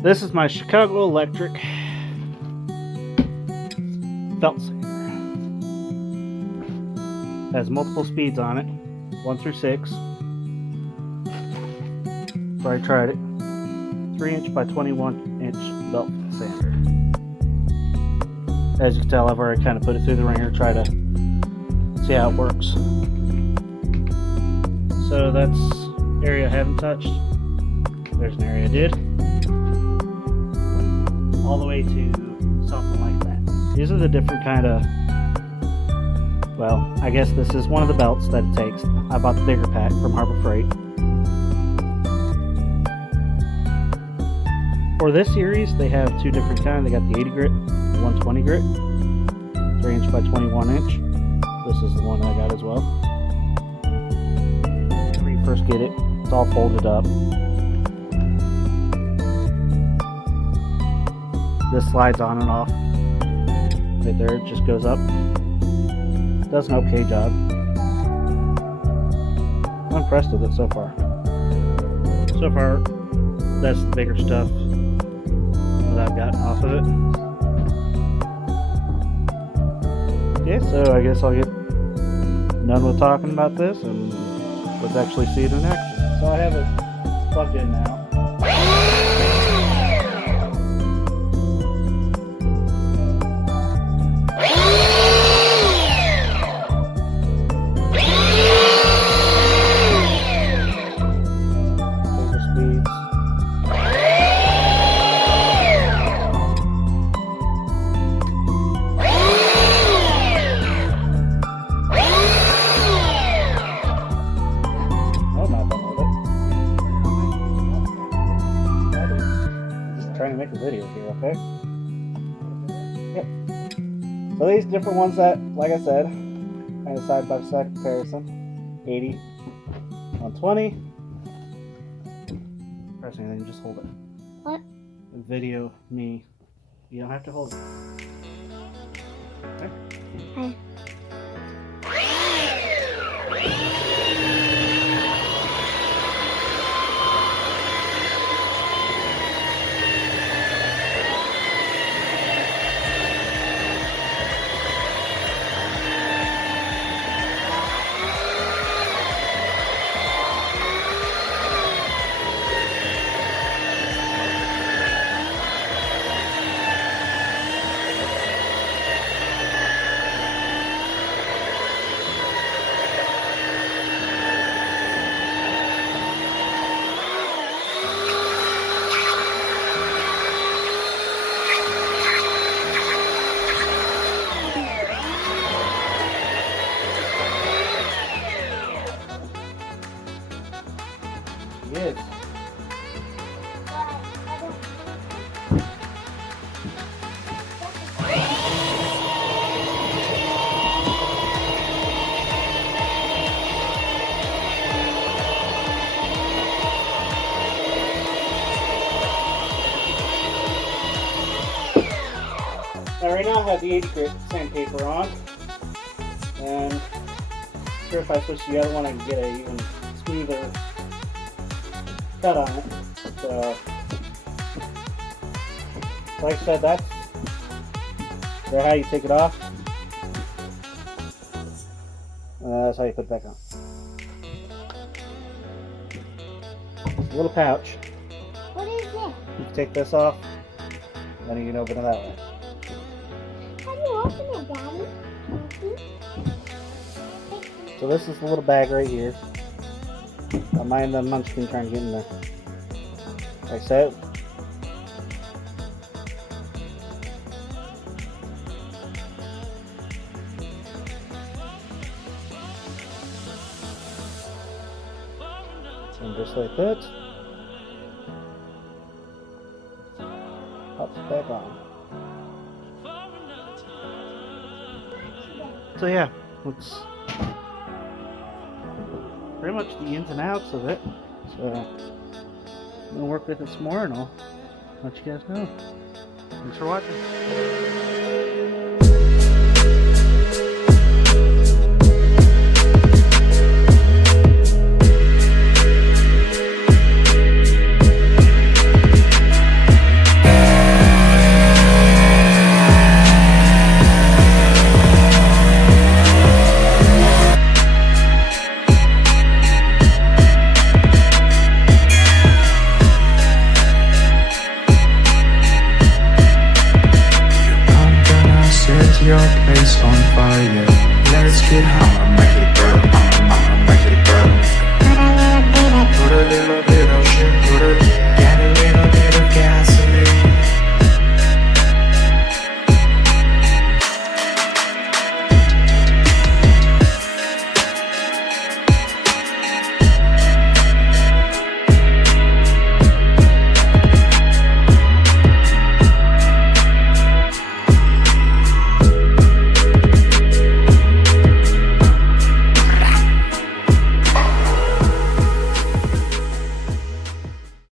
This is my Chicago Electric belt sander. Has multiple speeds on it, 1 through 6. So I tried it. 3-inch by 21-inch belt sander. As you can tell, I've already kind of put it through the ringer, try to see how it works. So that's area I haven't touched. There's an area I did. All the way to something like that. These are the different kind of, well, I guess this is one of the belts that it takes. I bought the bigger pack from Harbor Freight. For this series, they have two different kinds. They got the 80 grit, the 120 grit, 3-inch by 21-inch. This is the one I got as well. When you first get it, it's all folded up. This slides on and off. Right there, it just goes up. Does an okay job. I'm impressed with it so far. So far, that's the bigger stuff that I've gotten off of it. Okay, so I guess I'll get done with talking about this and let's actually see it in action. So I have it plugged in now. Trying to make a video here, okay? Yep. So these different ones that, like I said, kind of side by side comparison. 80, 120. Press anything, just hold it. What? Video me. You don't have to hold it. Okay? Hi. Yes. Now right now I have the 80 grit sandpaper on, and I'm sure if I switch to the other one I can get a even smoother cut on it. So, like I said, that's how you take it off. And that's how you put it back on. It's a little pouch. What is it? You can take this off, then you can open it that way. How do you open it, Daddy? So this is the little bag right here. Don't mind the munchkin trying to get in there. Like so. And just like that. Pops it back on. So yeah, that's pretty much the ins and outs of it. So I'm gonna work with it some more and I'll let you guys know. Thanks for watching. your place on fire. Let's get high, make it